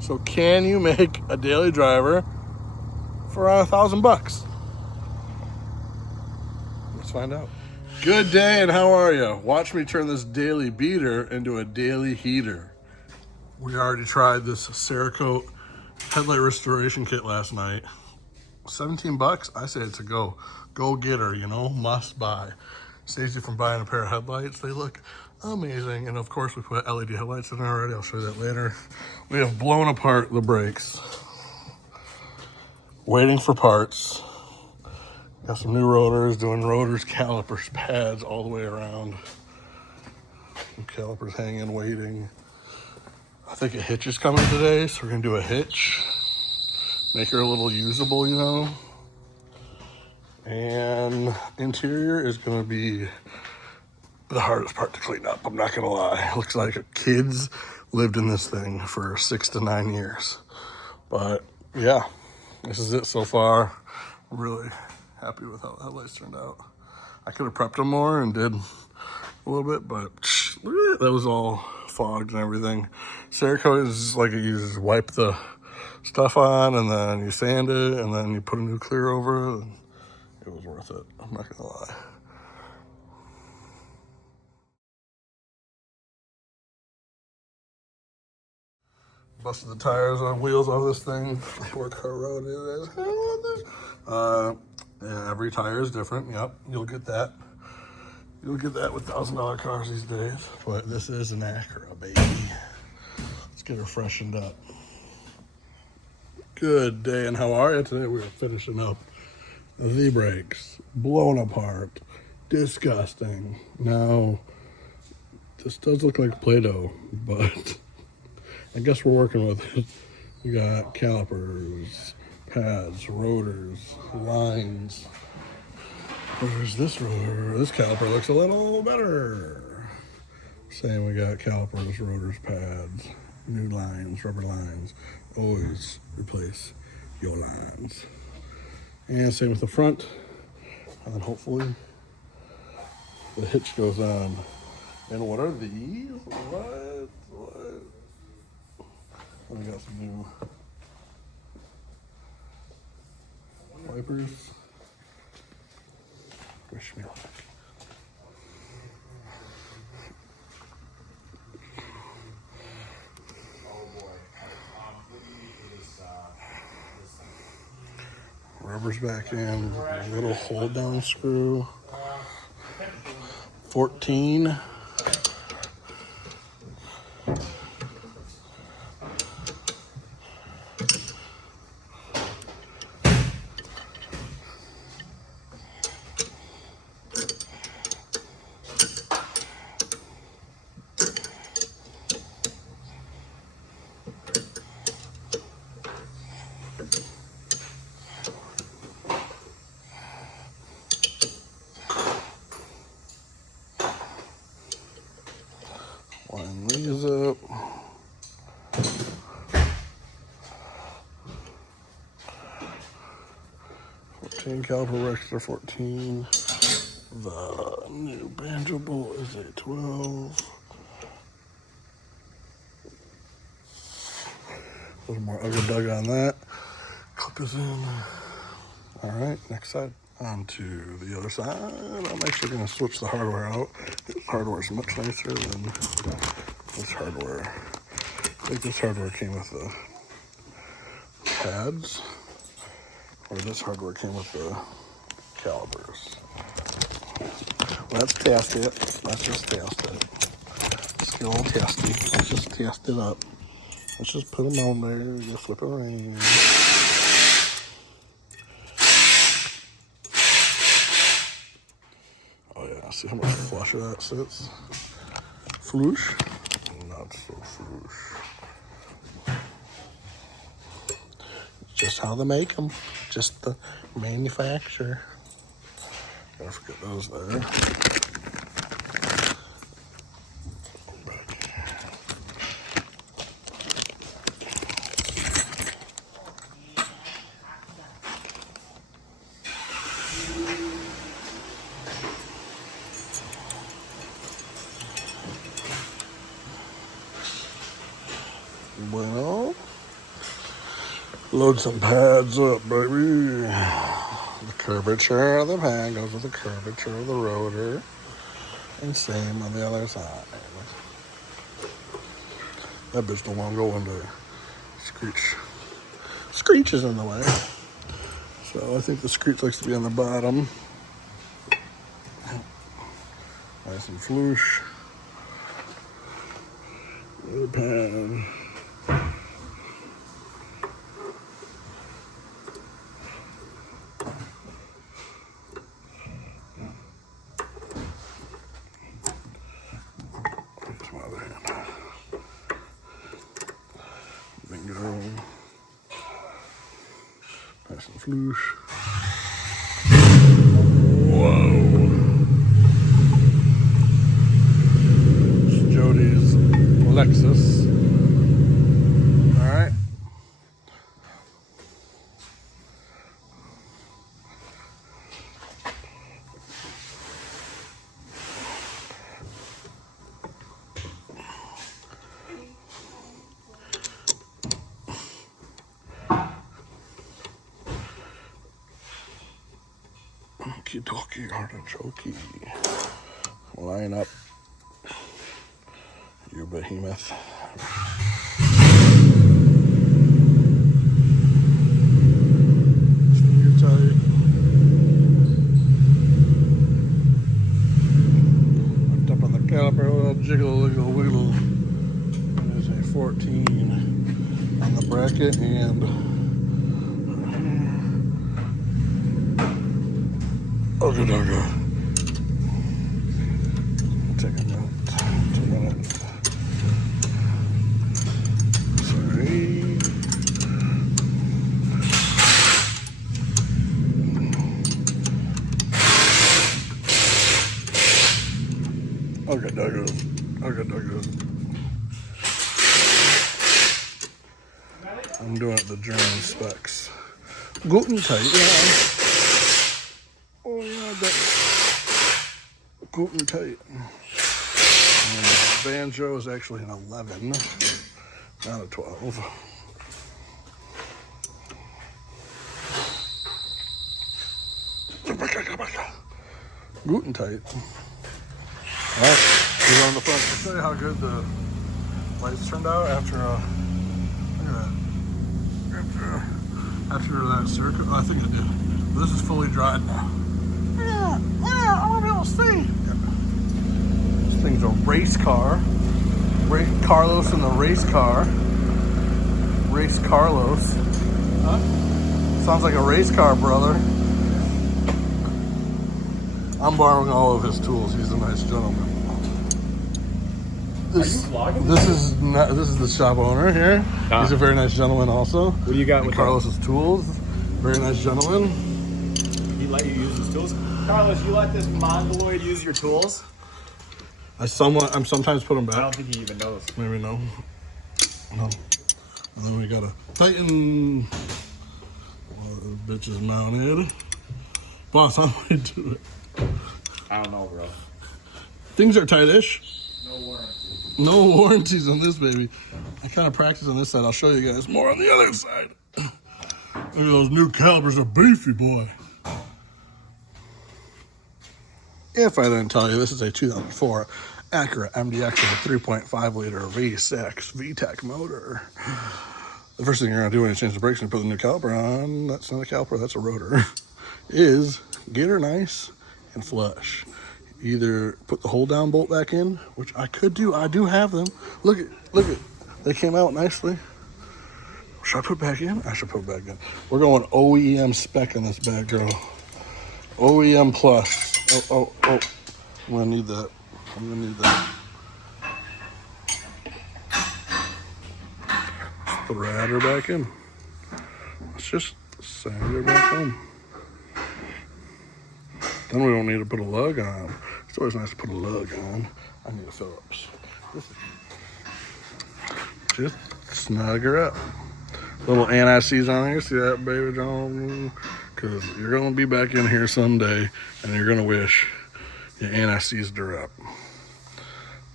So can you make a daily driver for around $1,000? Let's find out. Good day, and how are you? Watch me turn this daily beater into a daily heater. We already tried this Cerakote headlight restoration kit last night. $17, I say it's a go getter, you know, must buy. Saves you from buying a pair of headlights. They look amazing, and of course we put LED headlights in there already. I'll show you that later. We have blown apart the brakes, waiting for parts. Got some new rotors, doing rotors, calipers, pads all the way around. Some calipers hanging, waiting. I think a hitch is coming today, so we're gonna do a hitch. Make her a little usable, you know. And interior is gonna be the hardest part to clean up, I'm not gonna lie. It looks like kids lived in this thing for 6 to 9 years. But yeah, this is it so far. Really happy with how the headlights turned out. I could have prepped them more and did a little bit, but that was all fogged and everything. Cerakote is like you just wipe the stuff on and then you sand it and then you put a new clear over it. It was worth it, I'm not gonna lie. Busted the tires on wheels on this thing. Work corroded as hell on this. Yeah, every tire is different. Yep, you'll get that. You'll get that with $1,000 cars these days. But this is an Acura, baby. Let's get her freshened up. Good day, and how are you? Today we're finishing up the brakes. Blown apart. Disgusting. Now, this does look like Play-Doh, but I guess we're working with it. We got calipers, pads, rotors, lines. Where's this rotor? This caliper looks a little better. Same, we got calipers, rotors, pads, new lines, rubber lines. Always replace your lines. And same with the front. And then hopefully the hitch goes on. And what are these? What? We got some new wipers. Wish me luck. Rubber's back in. A little hold down screw. 14. Line these up. Caliper Rexter 14. The new banjo bolt is a 12. A little more ugly-dug on that. Clip this in. All right, next side. On to the other side. I'm actually going to switch the hardware out. This hardware is much nicer than this hardware. I think this hardware came with the pads, or this hardware came with the calipers. Let's test it. Let's just test it. Let's get a little testy. Let's just test it up. Let's just put them on there. Just flip it around. Oh yeah, see how much flusher that sits? Floosh? Not so floosh. Just how they make them. Just the manufacturer. Gotta forget those there. Bueno. Load some pads up, baby. The curvature of the pad goes with the curvature of the rotor. And same on the other side. That bitch don't want to go under. Screech. Screech is in the way. So I think the screech likes to be on the bottom. Nice and floosh. Another pan. Here's my other hand. Bingo. Nice and floosh. Whoa. It's Jody's Lexus. All right. Okie dokie, artichoke. Line up, you behemoth. Finger tight. Lift up on the caliper, a little jiggle, wiggle, wiggle. There's a 14 on the bracket and okay, okay. Take a minute. 2 minutes. Sorry. Okay, doggos. Okay, doggos. I'm doing it the German specs. Guten Tag, yeah. Oh yeah, that's Guten Tag. And the banjo is actually an 11, not a 12. Guten Tag. Alright, he's on the front to show you how good the lights turned out after after that circuit. I think it did. This is fully dried now. Yeah, I want to be able to see. Yeah. This thing's a race car. Carlos in the race car. Race Carlos. Huh? Sounds like a race car, brother. I'm borrowing all of his tools. He's a nice gentleman. This is the shop owner here. Ah. He's a very nice gentleman also. What do you got with Carlos's tools? Very nice gentleman. He let you use his tools? Carlos, you let this mongoloid use your tools? I'm sometimes put them back. I don't think he even knows. Maybe no. No. And then we gotta tighten. Well, the bitch is mounted. Boss, how do we do it? I don't know, bro. Things are tight-ish. No warranty. No warranties on this baby. I kind of practice on this side. I'll show you guys more on the other side. Look at those new calipers are beefy, boy. If I didn't tell you, this is a 2004 Acura MDX with a 3.5 liter V6 VTEC motor. The first thing you're gonna do when you change the brakes and put the new caliper on, that's not a caliper, that's a rotor, is get her nice and flush. Either put the hold down bolt back in, which I could do. I do have them. Look at, they came out nicely. Should I put back in? I should put back in. We're going OEM spec in this bad girl. OEM plus. Oh. I'm gonna need that. Let's thread her back in. Let's just sand her back home. Then we don't need to put a lug on. It's always nice to put a lug on. I need a Phillips. Just snug her up. Little anti-seize on here. See that, baby John? Because you're going to be back in here someday and you're going to wish you anti-seized her up.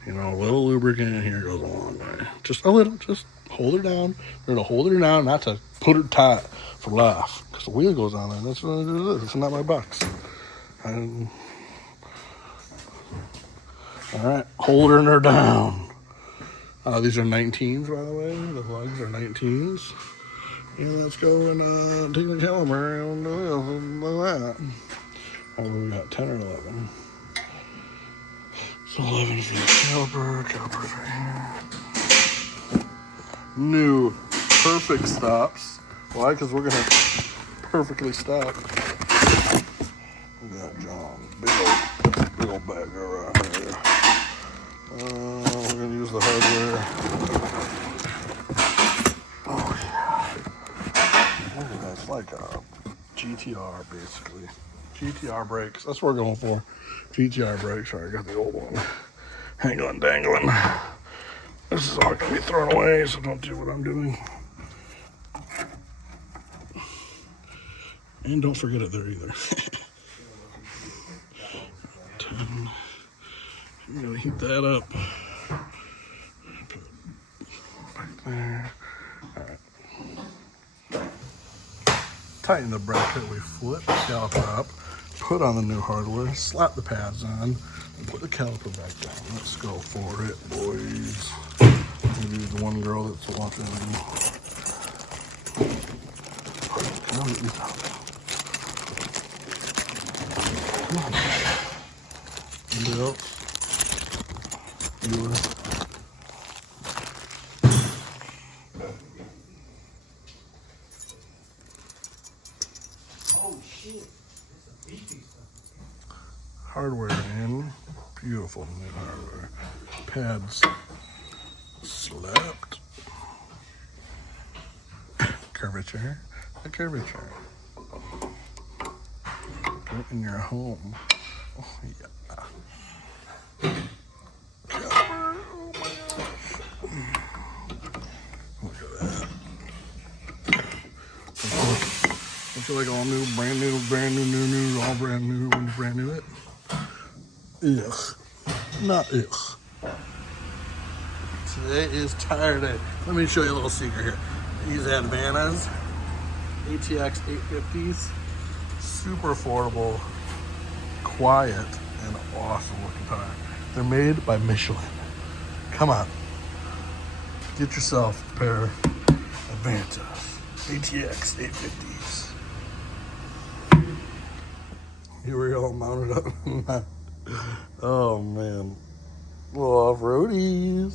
You know, a little lubricant in here goes a long way. Just a little, just hold her down. They're to hold her down, not to put her tight for life. Because the wheel goes on there. That's what it is. It's not my box. All right, holding her down. These are 19s, by the way. The lugs are 19s. And let's go and take the caliber and do this like that. We got 10 or 11. So 11 feet caliper's right here. New perfect stops. Why? Because we're gonna perfectly stop. We got John, big old bagger right here. We're gonna use the hardware. Oh yeah. Look at that. It's like a GTR basically. GTR brakes. That's what we're going for. GTR brakes. Sorry, I got the old one. Hangling, dangling. This is all going to be thrown away, so don't do what I'm doing. And don't forget it there either. 10. I'm going to heat that up. Put it back there. Alright. Tighten the bracket. We flip the caliper up. Put on the new hardware, slap the pads on, and put the caliper back down. Let's go for it, boys. Maybe the one girl that's watching. Come on. Anybody else? Bueller. Oh shit. Hardware in. Beautiful new hardware. Pads slapped. Curvature. A curvature. Put it in your home. Oh, yeah. Caliper. Oh my gosh. Look at that. I feel like all new, brand new, all brand new, brand new it. Ugh. Not ugh. Today is tire day. Let me show you a little secret here. These Advanas, ATX 850s, super affordable, quiet, and awesome looking tire. They're made by Michelin. Come on. Get yourself a pair of Advantas ATX 850s. Here we all mounted up. Oh man. Little off-roadies.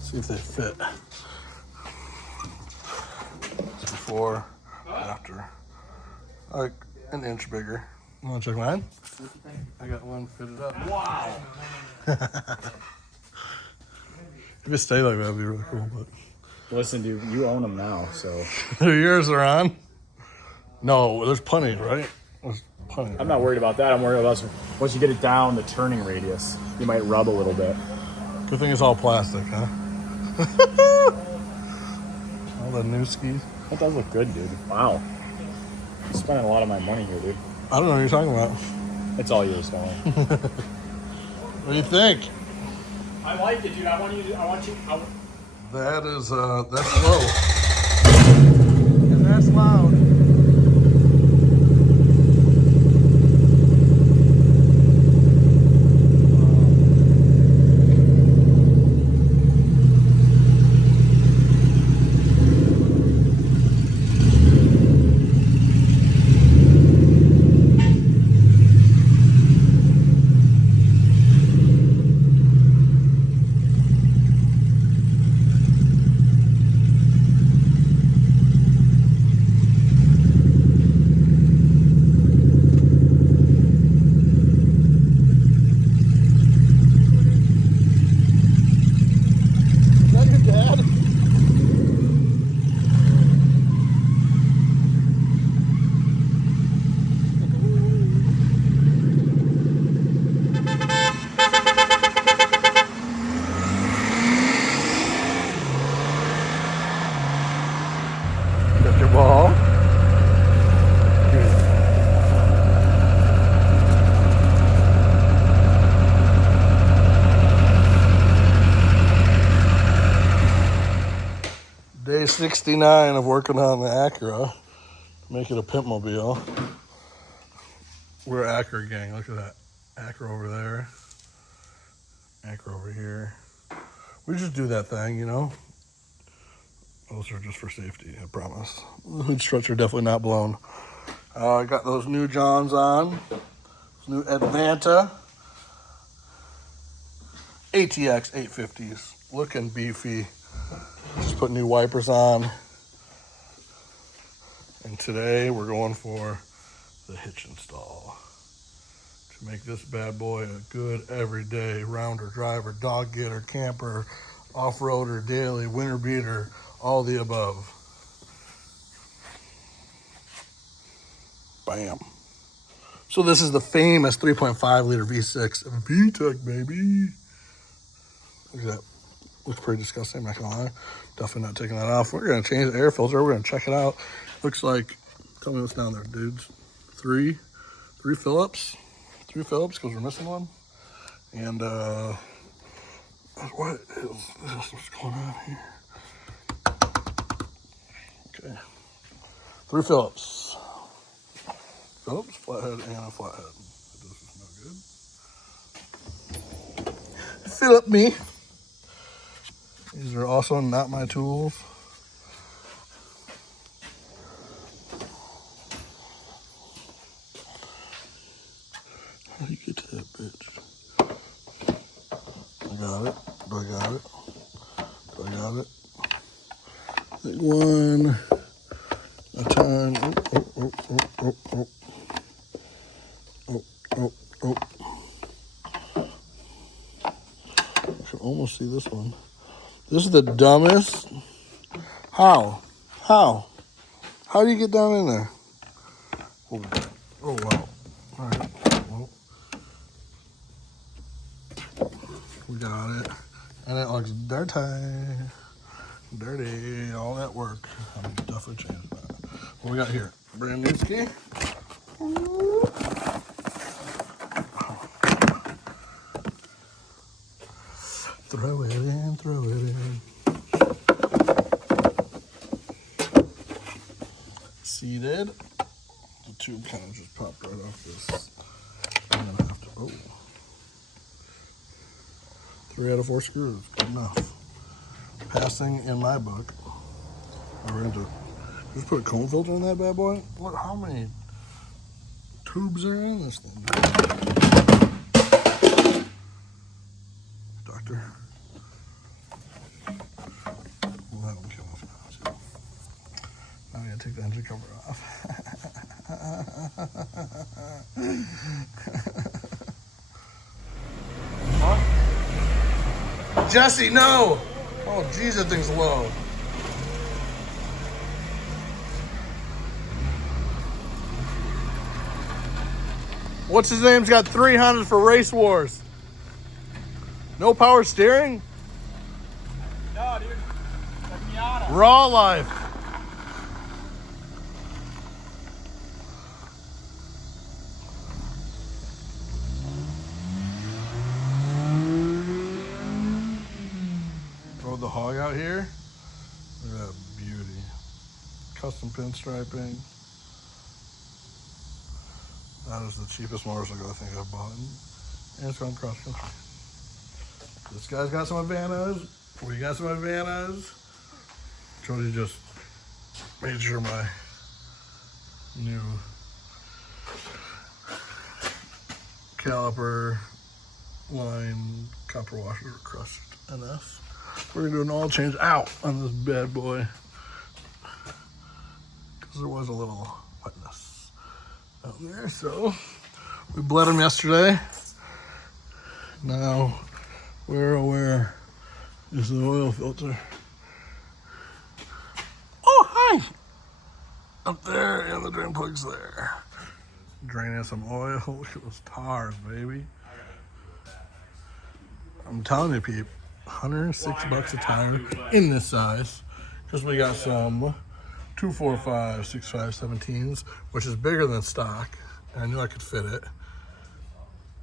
See if they fit. It's before, after. Like an inch bigger. You wanna check mine? I got one fitted up. Wow. If it stayed like that, it'd be really cool, but. Listen, dude, you own them now, so. Yours are on? No, there's plenty, right? There's plenty. I'm not worried about that. I'm worried about once you get it down, the turning radius. You might rub a little bit. Good thing it's all plastic, huh? All the new skis. That does look good, dude. Wow. I'm spending a lot of my money here, dude. I don't know what you're talking about. It's all yours, Colin. What do you think? I like it, dude. I want you. That is, that's low. And that's loud. Day 69 of working on the Acura. Make it a pimp mobile. We're Acura gang. Look at that. Acura over there. Acura over here. We just do that thing, you know. Those are just for safety, I promise. The hood struts are definitely not blown. I got those new Johns on. Those new Advanta. ATX 850s. Looking beefy. Just put new wipers on. And today we're going for the hitch install. To make this bad boy a good everyday rounder, driver, dog getter, camper, off-roader, daily, winter beater, all the above. Bam. So this is the famous 3.5 liter V6 VTEC, baby. Look at that. Looks pretty disgusting, I'm not gonna lie. Definitely not taking that off. We're gonna change the air filter. We're gonna check it out. Looks like, tell me what's down there, dudes. Three Phillips. 3 Phillips, because we're missing one. And what is this? What's going on here? Okay. 3 Phillips. Phillips, flathead, and a flathead. This is no good. Fill up me. These are also not my tools. How do you get to that bitch? I got it. Do I got it? Do I got it? I think one a time. Oh. I can almost see this one. This is the dumbest. How? How do you get down in there? Oh wow. All right. Well, we got it. And it looks dirty. Dirty. All that work. I'm definitely changing that. What we got here? Brand new ski. Throw it in, throw it in. Seated. The tube kind of just popped right off this. I'm gonna have to, 3 out of 4 screws, good enough. Passing in my book. We're going to just put a cone filter in that bad boy. Look how many tubes are in this thing. Doctor. We'll have them come off now too. Now I gotta take the engine cover off. Jesse, no! Oh, jeez, that thing's low. What's his name's got 3 Hondas for Race Wars? No power steering? No, dude. Like Miata. Raw life. Throw the hog out here. Look at that beauty. Custom pinstriping. That is the cheapest motorcycle I think I've bought. And it's going cross country. This guy's got some Havanas. We got some Havanas. Jody just made sure my new caliper line copper washers are crushed enough. We're gonna do an oil change out on this bad boy because there was a little wetness out there. So we bled them yesterday. Now we're aware is the oil filter. Oh, hi! Up there, and the drain plug's there. Draining some oil. Look at those tires, baby. I'm telling you, peep, $106 a tire in this size. Because we got some 245, 65, 17s, which is bigger than stock. And I knew I could fit it.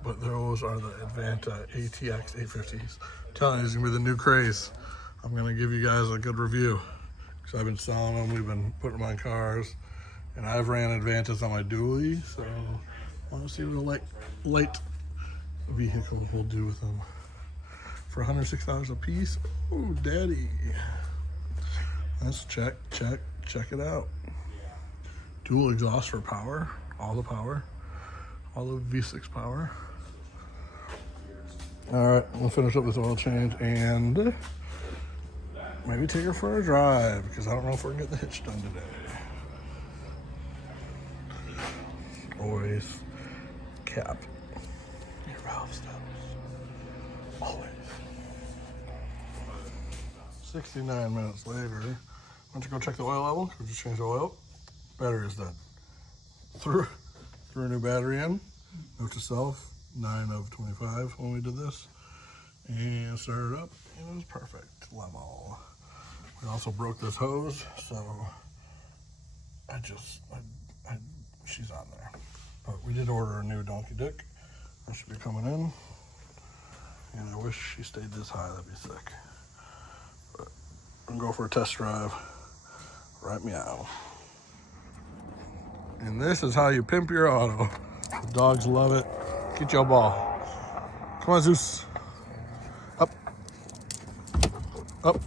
But those are the Advanta ATX 850s. I'm telling you, it's gonna be the new craze. I'm gonna give you guys a good review. because I've been selling them. We've been putting them on cars, and I've ran Advances on my dually, so I want to see what a light vehicle will do with them. For $106 a piece. Ooh, daddy. Let's check it out. Dual exhaust for power, all the V6 power. All right, we'll finish up this oil change and maybe take her for a drive because I don't know if we're gonna get the hitch done today. Always cap your valve steps. Always. 69 minutes later, went to go check the oil level. We just changed the oil. Battery is dead. Threw a new battery in. Note to self, 9 of 25 when we did this. And started up, and it was perfect level. We also broke this hose, so she's on there. But we did order a new donkey dick. That should be coming in. And I wish she stayed this high, that'd be sick. But I'm gonna go for a test drive. Right meow. And this is how you pimp your auto. The dogs love it. Get your ball. Come on, Zeus. Up. Up.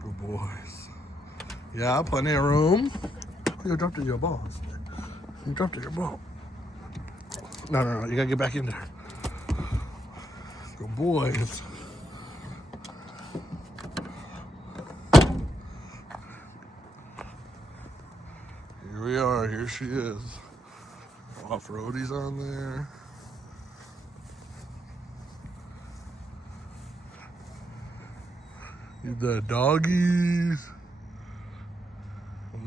Good boys. Yeah, plenty of room. You dropped it your balls. You dropped it your ball. No, you gotta get back in there. Good boys. Here we are, here she is. Off-roadies on there. The doggies.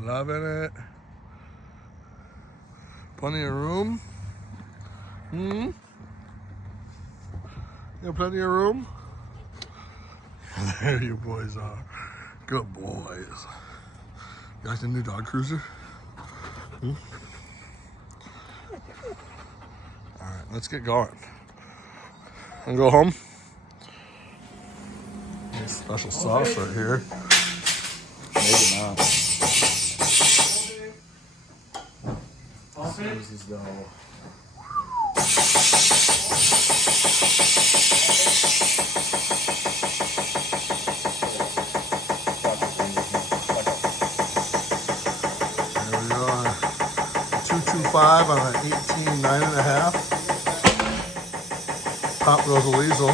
Loving it. Plenty of room. You got plenty of room? There you boys are. Good boys. You like the new dog cruiser? Alright, let's get going. And go home. Special sauce right here. Maybe not. Squeezes though. There we are. 225 on an 18 9.5. Pop goes a weasel.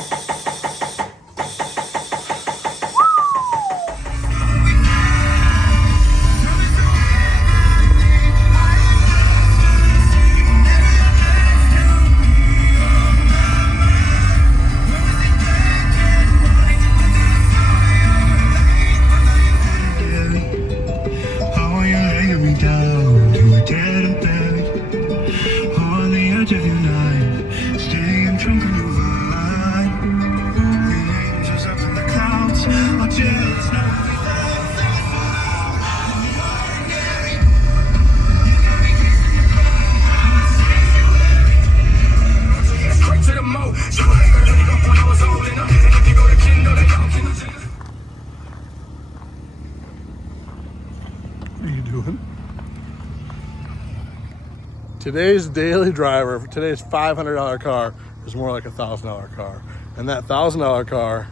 Today's daily driver for today's $500 car is more like a $1,000 car. And that $1,000 car,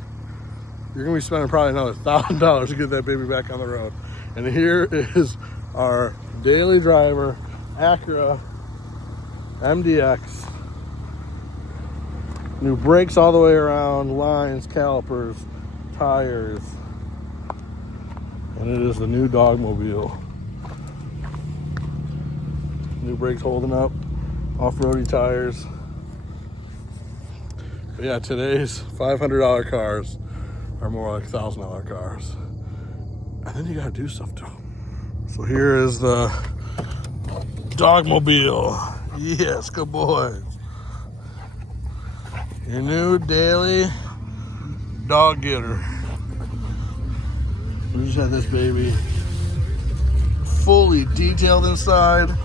you're gonna be spending probably another $1,000 to get that baby back on the road. And here is our daily driver, Acura MDX. New brakes all the way around, lines, calipers, tires. And it is the new Dogmobile. New brakes holding up, off-roady tires. But yeah, today's $500 cars are more like $1,000 cars. And then you gotta do stuff to them. So here is the Dogmobile. Yes, good boys. Your new daily dog getter. We just had this baby fully detailed inside.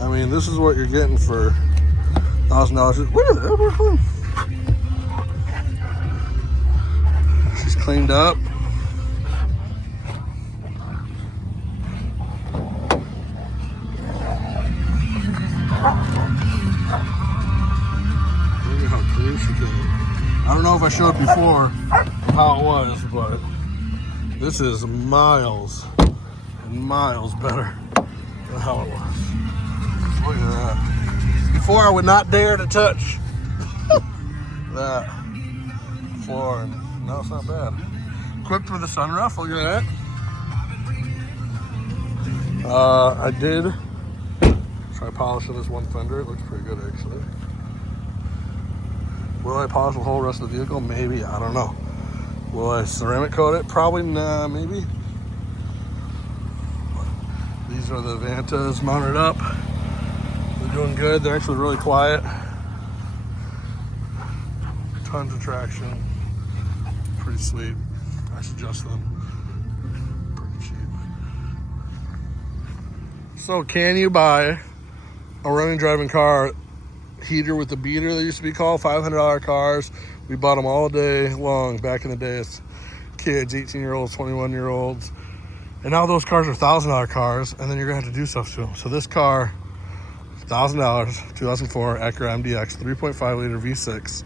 I mean, this is what you're getting for $1,000. Look at that, we're clean. She's cleaned up. before how it was, but this is miles and miles better than how it was. Look at that. Before I would not dare to touch that floor, and now it's not bad. Equipped with a sunroof, look at that. I did try polishing this one fender. It looks pretty good, actually. Will I polish the whole rest of the vehicle? Maybe, I don't know. Will I ceramic coat it? Probably not, maybe. These are the Vantas mounted up. They're doing good. They're actually really quiet. Tons of traction. Pretty sweet. I should adjust them. Pretty cheap. So, can you buy a running driving car heater with the beater? They used to be called $500 cars. We bought them all day long back in the day as kids, 18-year-olds, 21-year-olds. And now those cars are $1,000 cars, and then you're going to have to do stuff to them. So this car, $1,000, 2004 Acura MDX, 3.5 liter V6.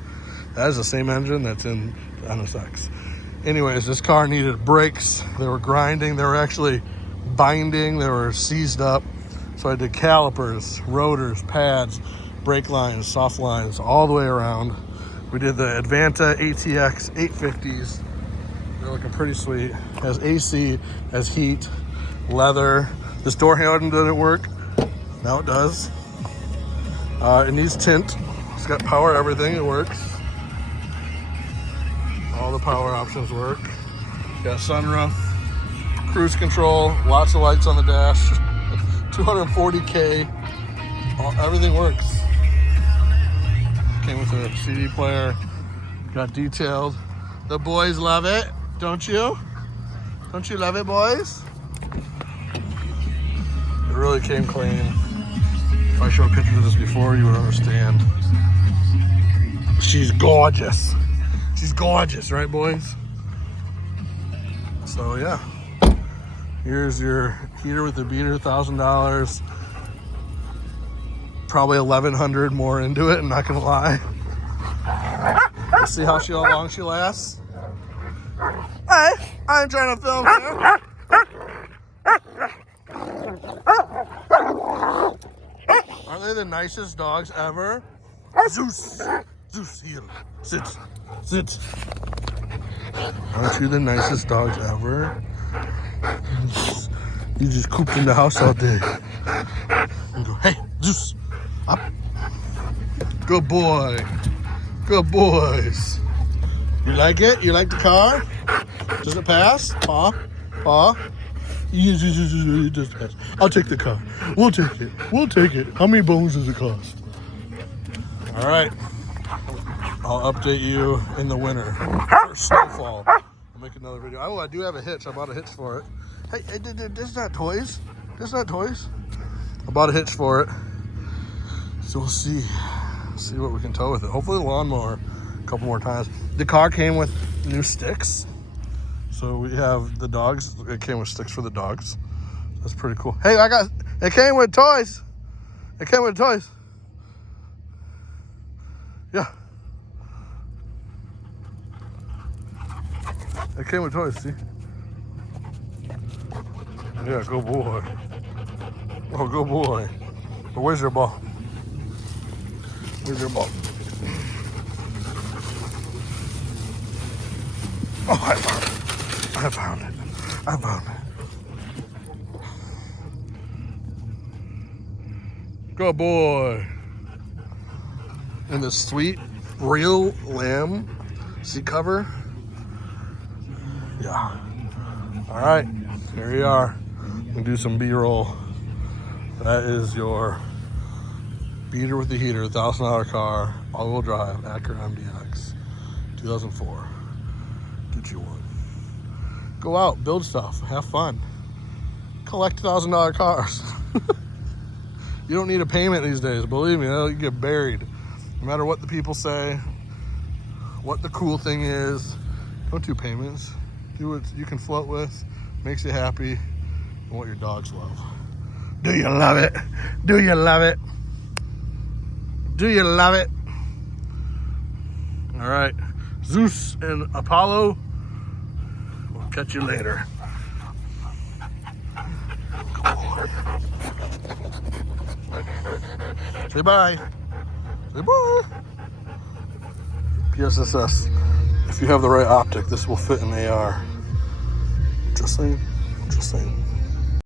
That is the same engine that's in the NSX. Anyways, this car needed brakes. They were grinding. They were actually binding. They were seized up. So I did calipers, rotors, pads, brake lines, soft lines, all the way around. We did the Advanta ATX 850s. They're looking pretty sweet. Has AC, has heat, leather. This door handle didn't work. Now it does. It needs tint. It's got power, everything, it works. All the power options work. Got sunroof, cruise control, lots of lights on the dash, 240K, everything works. Came with a CD player, got detailed. The boys love it, don't you? Don't you love it, boys? It really came clean. If I showed pictures of this before, you would understand. She's gorgeous. She's gorgeous, right, boys? So, yeah. Here's your heater with the beater, $1,000. Probably 1,100 more into it, I'm not gonna lie. Let's see how long she lasts. Hey, I'm trying to film here. Aren't they the nicest dogs ever? Zeus, Zeus, here, sit. Aren't you the nicest dogs ever? You just cooped in the house all day. You go, hey, Zeus, up. Good boy. Good boys. You like it? You like the car? Does it pass? Paw? It does pass. I'll take the car. We'll take it. How many bones does it cost? All right. I'll update you in the winter. For snowfall. I'll make another video. Oh, I do have a hitch. I bought a hitch for it. Hey, this is not toys. I bought a hitch for it. So we'll see what we can tow with it. Hopefully the lawnmower a couple more times. The car came with new sticks. So we have the dogs. It came with sticks for the dogs. That's pretty cool. Hey, it came with toys. Yeah. It came with toys, see? Yeah, good boy. Oh, good boy. But where's your ball? Oh, I found it. Good boy. And the sweet real lamb seat cover. Yeah. All right, here we are. We'll do some B-roll. That is your beater with the heater, $1,000 car, all-wheel drive, Acura MDX, 2004. Get you one. Go out, build stuff, have fun. Collect $1,000 cars. You don't need a payment these days, believe me, you get buried. No matter what the people say, what the cool thing is, don't do payments. Do what you can float with, makes you happy, and what your dogs love. Do you love it? Do you love it? Do you love it? All right, Zeus and Apollo. We'll catch you later. Cool. Say bye. Say bye. PSSS. If you have the right optic, this will fit in AR. Just saying. Just saying.